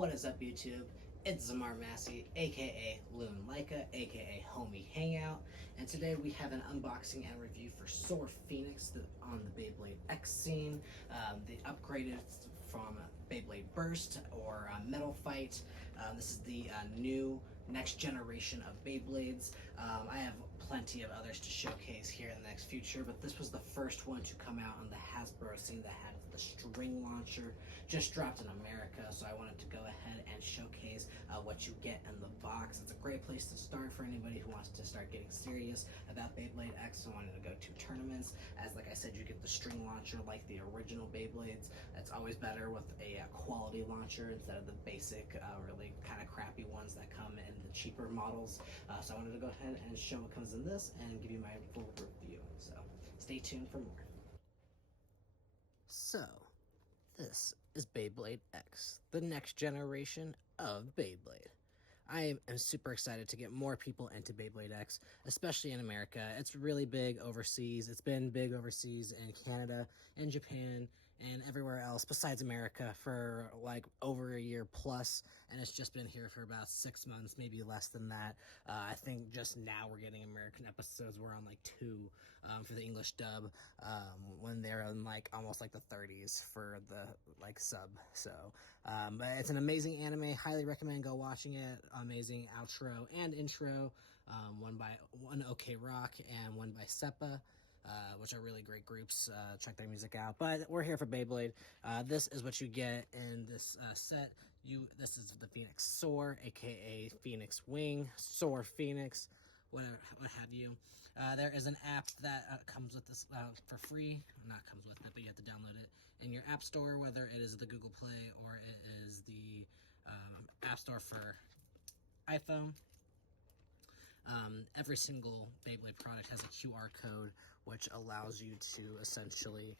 What is up, YouTube? It's Zamar Massey, aka Loon Leica, aka Homie Hangout, and today we have an unboxing and review for Soar Phoenix on the Beyblade X scene. They upgraded from Beyblade Burst or Metal Fight. This is the new next generation of Beyblades. I have plenty of others to showcase here in the next future, but this was the first one to come out on the Hasbro scene that had the string launcher. Just dropped in America, so I wanted to go ahead and showcase what you get in the box. It's a great place to start for anybody who wants to start getting serious about Beyblade X and wanting to go to tournaments. As like I said, you get the string launcher like the original Beyblades. It's always better with a quality launcher instead of the basic, really kind of crappy ones that come in the cheaper models. So I wanted to go ahead and show what comes in this and give you my full review. So stay tuned for more. So this is Beyblade X, the next generation of Beyblade. I am super excited to get more people into Beyblade X, especially in America. It's really big overseas. It's been big overseas in Canada and Japan and everywhere else besides America for like over a year plus, and it's just been here for about 6 months, maybe less than that. I think just now we're getting American episodes. We're on like 2 for the English dub, when they're in like almost like the 30s for the like sub. So but it's an amazing anime. Highly recommend go watching it. Amazing outro and intro, one by OK Rock and one by Seppa, which are really great groups. Check their music out. But we're here for Beyblade. This is what you get in this set. This is the Phoenix Soar, aka Phoenix Wing, Soar Phoenix, whatever, what have you. There is an app that comes with this for free. Not comes with it, but you have to download it in your app store, whether it is the Google Play or it is the app store for iPhone. Every single Beyblade product has a QR code, which allows you to essentially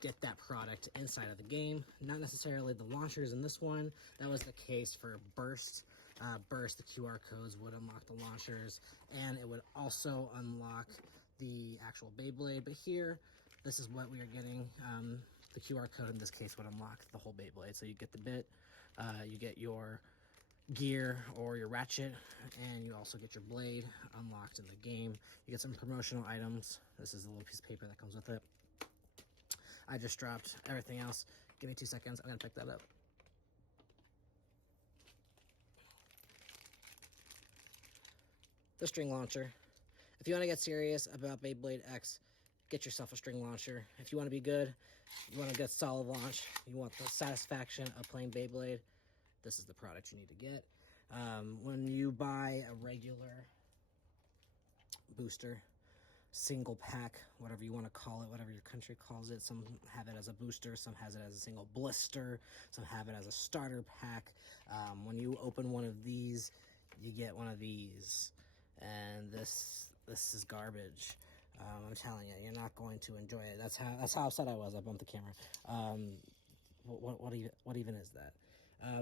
get that product inside of the game. Not necessarily the launchers in this one. That was the case for Burst. Burst, the QR codes would unlock the launchers, and it would also unlock the actual Beyblade. But here, this is what we are getting. The QR code in this case would unlock the whole Beyblade. So you get the bit, you get your gear or your ratchet, and you also get your blade unlocked in the game. You get some promotional items. This is a little piece of paper that comes with it. I just dropped everything else. Give me 2 seconds. I'm gonna pick that up. The string launcher. If you want to get serious about Beyblade X, get yourself a string launcher. If you want to be good, you want to get solid launch, you want the satisfaction of playing Beyblade, this is the product you need to get. When you buy a regular booster, single pack, whatever you want to call it, whatever your country calls it, some have it as a booster, some has it as a single blister, some have it as a starter pack. When you open one of these, you get one of these, and this is garbage. I'm telling you, you're not going to enjoy it. That's how upset I was. I bumped the camera. What even is that?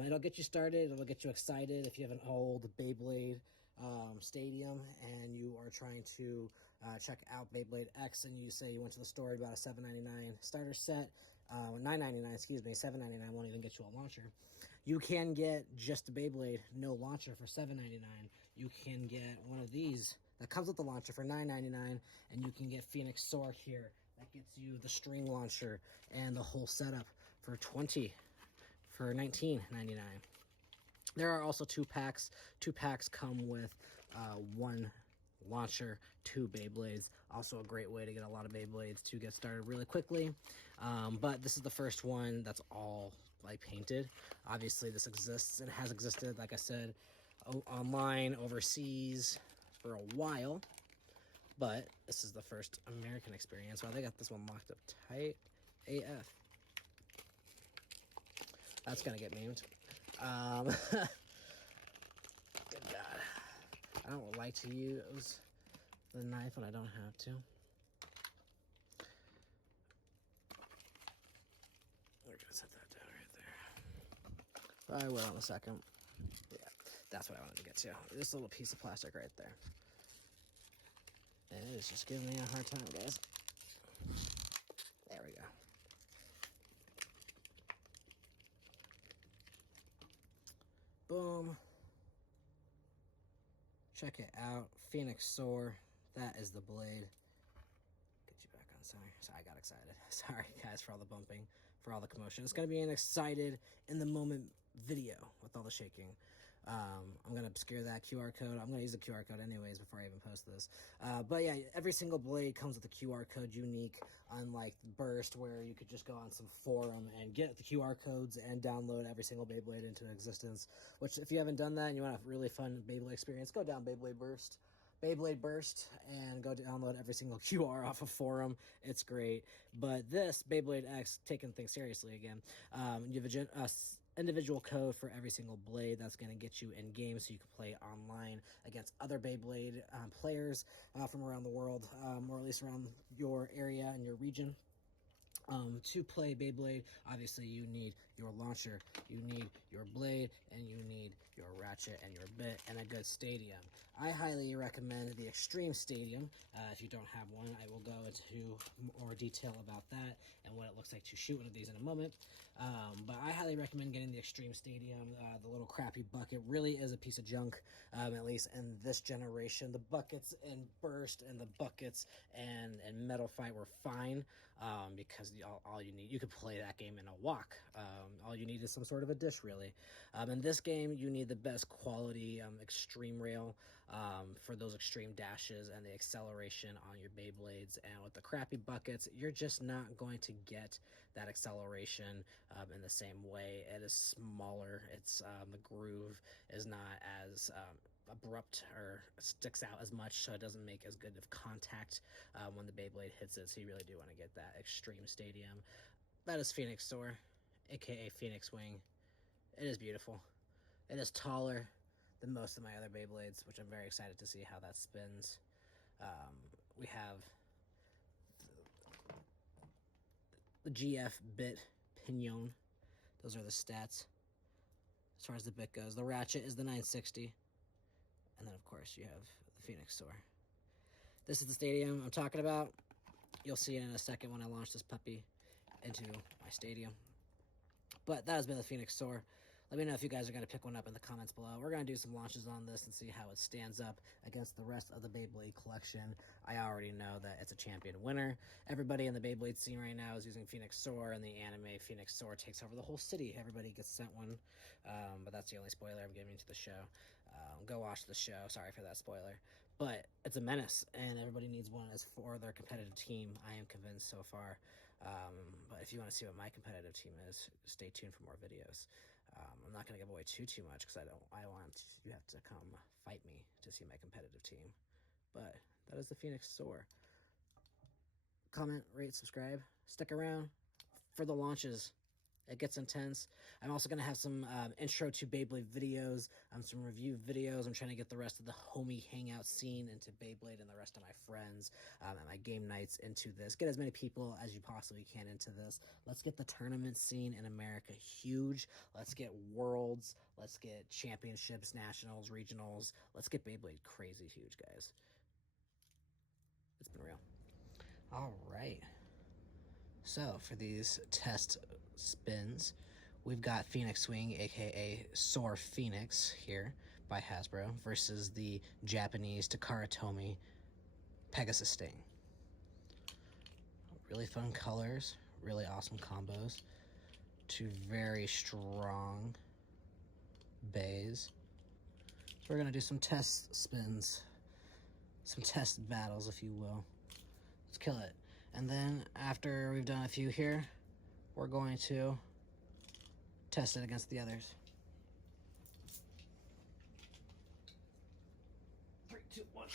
It'll get you started. It'll get you excited if you have an old Beyblade stadium and you are trying to check out Beyblade X, and you say you went to the store about a $7.99 starter set, $9.99, excuse me, $7.99 won't even get you a launcher. You can get just a Beyblade, no launcher, for $7.99. You can get one of these that comes with the launcher for $9.99, and you can get Phoenix Soar here. That gets you the string launcher and the whole setup for $19.99. There are also 2 packs. 2 packs come with 1 launcher, 2 Beyblades. Also a great way to get a lot of Beyblades to get started really quickly. But this is the first one that's all like painted. Obviously this exists and has existed, like I said, online, overseas for a while. But this is the first American experience. Wow, they got this one locked up tight AF. That's gonna get memed. Good God. I don't like to use the knife when I don't have to. We're gonna set that down right there. I will in a second. Yeah, that's what I wanted to get to. This little piece of plastic right there. And it is just giving me a hard time, guys. There we go. Boom. Check it out. Phoenix Soar. That is the blade. Get you back on center. Sorry, I got excited. Sorry, guys, for all the bumping, for all the commotion. It's going to be an excited, in-the-moment video with all the shaking. I'm going to obscure that QR code. I'm going to use the QR code anyways before I even post this. But yeah, every single blade comes with a QR code unique, unlike Burst, where you could just go on some forum and get the QR codes and download every single Beyblade into existence. Which, if you haven't done that and you want a really fun Beyblade experience, go down Beyblade Burst and go download every single QR off of forum. It's great. But this Beyblade X, taking things seriously again, you have a individual code for every single blade that's going to get you in game so you can play online against other Beyblade players from around the world, or at least around your area and your region. To play Beyblade, obviously you need your launcher, you need your blade, and you need your ratchet and your bit and a good stadium. I highly recommend the Extreme Stadium. If you don't have one, I will go into more detail about that and what it looks like to shoot one of these in a moment. But I highly recommend getting the Extreme Stadium. The little crappy bucket really is a piece of junk, at least in this generation. The buckets in Burst and the buckets and Metal Fight were fine, because all you need, you could play that game in a wok. All you need is some sort of a dish, really. In this game, you need the best quality extreme rail for those extreme dashes and the acceleration on your Beyblades. And with the crappy buckets, you're just not going to get that acceleration in the same way. It is smaller. It's the groove is not as abrupt or sticks out as much, so it doesn't make as good of contact when the Beyblade hits it. So you really do want to get that Extreme Stadium. That is Phoenix Soar, aka Phoenix Wing. It is beautiful. It is taller than most of my other Beyblades, which I'm very excited to see how that spins. We have the GF bit pinion. Those are the stats as far as the bit goes. The ratchet is the 960. And then, of course, you have the Phoenix Soar. This is the stadium I'm talking about. You'll see it in a second when I launch this puppy into my stadium. But that has been the Phoenix Soar. Let me know if you guys are going to pick one up in the comments below. We're going to do some launches on this and see how it stands up against the rest of the Beyblade collection. I already know that it's a champion winner. Everybody in the Beyblade scene right now is using Phoenix Soar. In the anime, Phoenix Soar takes over the whole city. Everybody gets sent one. But that's the only spoiler I'm giving to the show. Go watch the show. Sorry for that spoiler. But it's a menace, and everybody needs one as for their competitive team. I am convinced so far. But if you want to see what my competitive team is, stay tuned for more videos. I'm not going to give away too much because I want you have to come fight me to see my competitive team. But that is the Phoenix Soar. Comment, rate, subscribe. Stick around for the launches. It gets intense. I'm also going to have some intro to Beyblade videos, some review videos. I'm trying to get the rest of the homie hangout scene into Beyblade and the rest of my friends at my game nights into this. Get as many people as you possibly can into this. Let's get the tournament scene in America huge. Let's get worlds. Let's get championships, nationals, regionals. Let's get Beyblade crazy huge, guys. It's been real. All right. So, for these test spins, we've got Phoenix Wing, aka Soar Phoenix, here by Hasbro, versus the Japanese Takara Tomy Pegasus Sting. Really fun colors, really awesome combos. Two very strong bays. So, we're going to do some test spins, some test battles, if you will. Let's kill it. And then after we've done a few here, we're going to test it against the others. 3, 2, 1.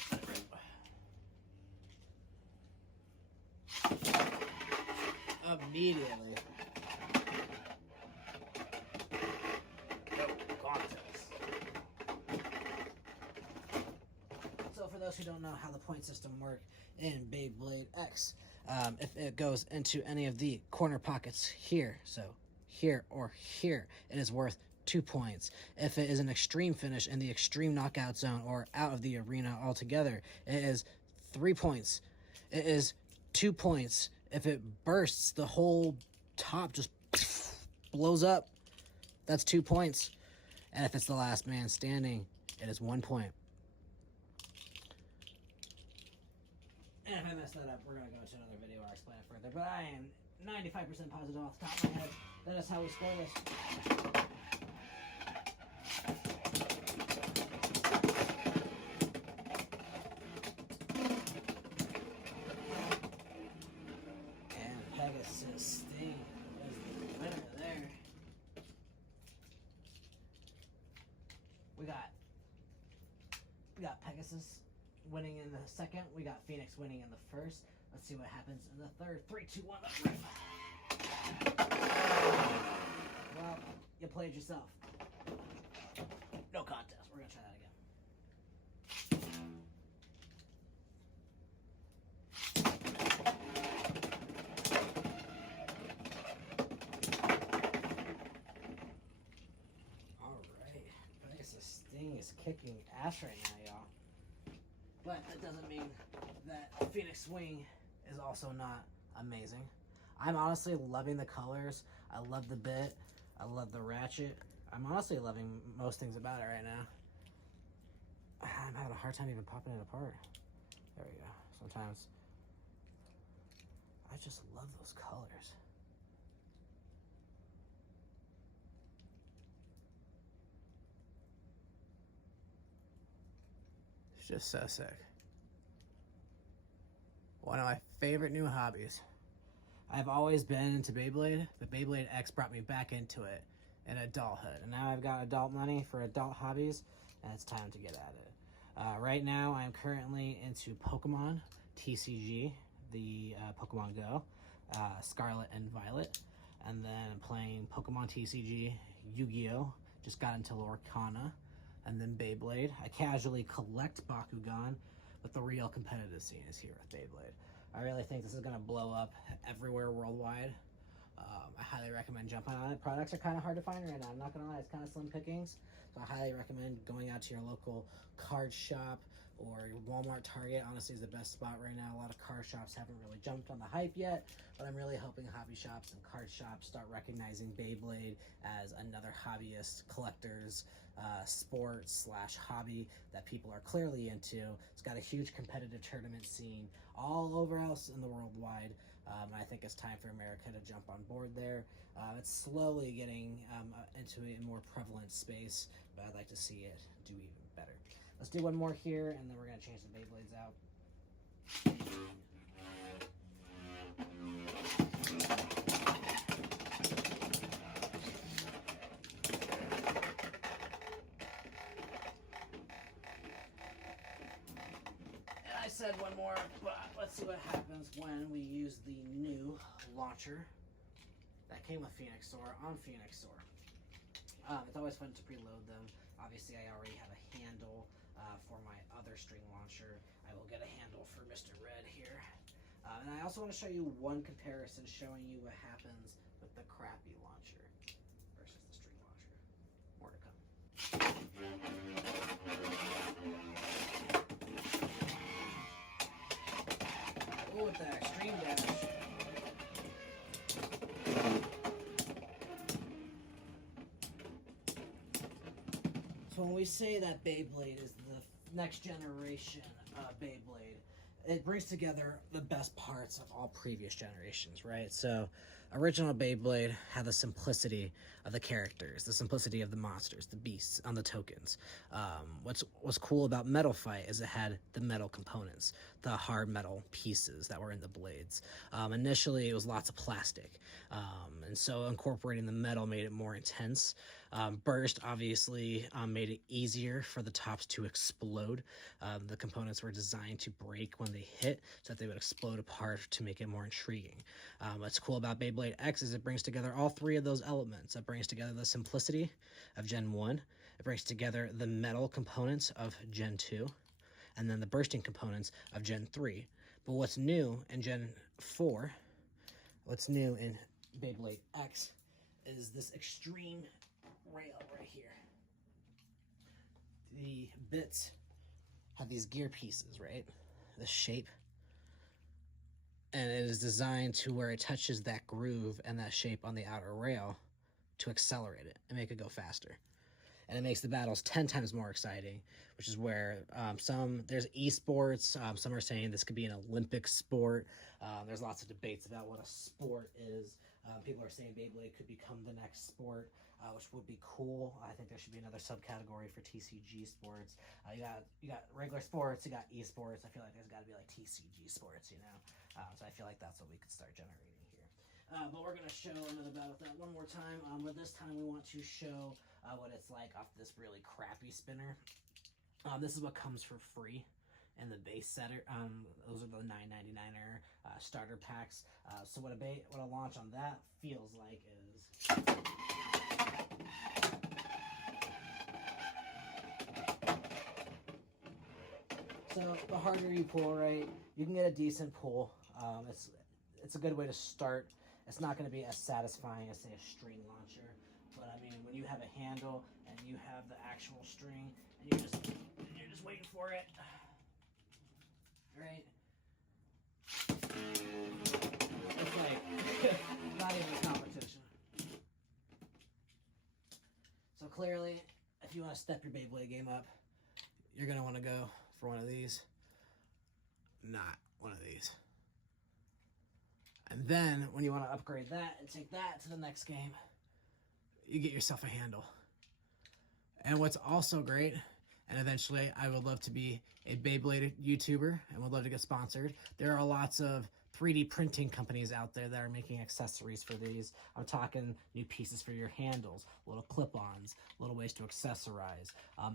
Immediately. So for those who don't know how the point system works in Beyblade X, if it goes into any of the corner pockets here, so here or here, it is worth 2 points. If it is an extreme finish in the extreme knockout zone or out of the arena altogether, it is 3 points. It is 2 points. If it bursts, the whole top just blows up. That's 2 points. And if it's the last man standing, it is 1 point. And if I mess that up, we're going to go to another video where I explain it further. But I am 95% positive off the top of my head that is how we score this. And Pegasus Sting is the winner there. We got Pegasus winning in the second. We got Phoenix winning in the first. Let's see what happens in the third. 3, 2, 1, up, rip. Well, you played yourself. No contest. We're gonna try that again. Alright. Pegasus Sting is kicking ass right now, y'all. But that doesn't mean that Phoenix Swing is also not amazing. I'm honestly loving the colors. I love the bit. I love the ratchet. I'm honestly loving most things about it right now. I'm having a hard time even popping it apart. There we go. Sometimes I just love those colors. It's just so sick. One of my favorite new hobbies. I've always been into Beyblade, but Beyblade X brought me back into it in adulthood. And now I've got adult money for adult hobbies, and it's time to get at it. Right now, I'm currently into Pokemon TCG, the Pokemon Go, Scarlet and Violet. And then I'm playing Pokemon TCG, Yu-Gi-Oh! Just got into Lorcana. And then Beyblade. I casually collect Bakugan, but the real competitive scene is here with Beyblade. I really think this is going to blow up everywhere worldwide. I highly recommend jumping on it. Products are kind of hard to find right now. I'm not going to lie, it's kind of slim pickings. So I highly recommend going out to your local card shop or your Walmart, Target. Honestly, is the best spot right now. A lot of card shops haven't really jumped on the hype yet, but I'm really hoping hobby shops and card shops start recognizing Beyblade as another hobbyist, collector's sport / hobby that people are clearly into. It's got a huge competitive tournament scene all over else in the worldwide. And I think it's time for America to jump on board there. It's slowly getting into a more prevalent space, but I'd like to see it do even better. Let's do one more here, and then we're going to change the Beyblades out. And I said one more, but let's see what happens when we use the new launcher that came with Phoenix Soar on Phoenix Soar. It's always fun to preload them. Obviously, I already have a handle for my other string launcher. I will get a handle for Mr. Red here. And I also want to show you one comparison showing you what happens with the crappy launcher versus the string launcher. More to come. Oh, with that extreme dash. So when we say that Beyblade is the next generation of Beyblade, it brings together the best parts of all previous generations, right? So original Beyblade had the simplicity of the characters, the simplicity of the monsters, the beasts, on the tokens. What's cool about Metal Fight is it had the metal components, the hard metal pieces that were in the blades. Initially, it was lots of plastic, and so incorporating the metal made it more intense. Burst obviously made it easier for the tops to explode. The components were designed to break when they hit so that they would explode apart to make it more intriguing. What's cool about Beyblade X is it brings together all three of those elements. It brings together the simplicity of Gen 1, it brings together the metal components of Gen 2, and then the bursting components of Gen 3. But what's new in Gen 4, what's new in Beyblade X is this extreme rail right here. The bits have these gear pieces, right? The shape. And it is designed to where it touches that groove and that shape on the outer rail to accelerate it and make it go faster. and it makes the battles 10 times more exciting, which is where there's esports. Some are saying this could be an Olympic sport. There's lots of debates about what a sport is. People are saying Beyblade could become the next sport, which would be cool. I think there should be another subcategory for TCG sports. You got regular sports, you got esports. I feel like there's got to be like TCG sports, you know. So I feel like that's what we could start generating here. But we're going to show another battle with that one more time. But this time we want to show what it's like off this really crappy spinner. This is what comes for free in the base setter. Those are the $9.99 starter packs. So what a launch on that feels like is... So the harder you pull, right, you can get a decent pull. It's a good way to start. It's not going to be as satisfying as, say, a string launcher. But, I mean, when you have a handle and you have the actual string and you're just waiting for it, right? It's like not even a competition. So, clearly, if you want to step your Beyblade game up, you're going to want to go for one of these, not one of these. And then, when you want to upgrade that and take that to the next game, you get yourself a handle. And what's also great, and eventually I would love to be a Beyblade YouTuber and would love to get sponsored. There are lots of 3D printing companies out there that are making accessories for these. I'm talking new pieces for your handles, little clip-ons, little ways to accessorize.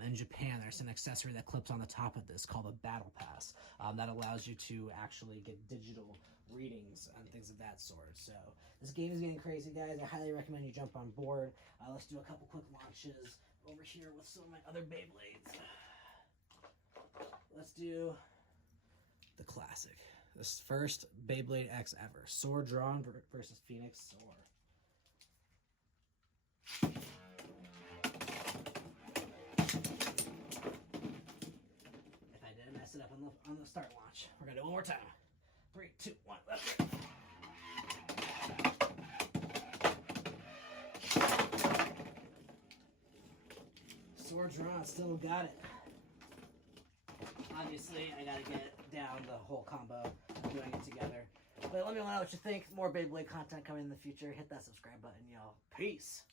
In Japan, there's an accessory that clips on the top of this called a Battle Pass that allows you to actually get digital readings and things of that sort. So this game is getting crazy, guys. I highly recommend you jump on board. Let's do a couple quick launches over here with some of my other Beyblades. Let's do the classic. This first Beyblade X ever. Sword Drawn versus Phoenix Soar. If I didn't mess it up on the start launch, we're gonna do it one more time. 3, 2, 1, let's go. Sword Drawn, still got it. Obviously, I gotta get down the whole combo of doing it together. But let me know what you think. More Beyblade content coming in the future. Hit that subscribe button, y'all. Peace.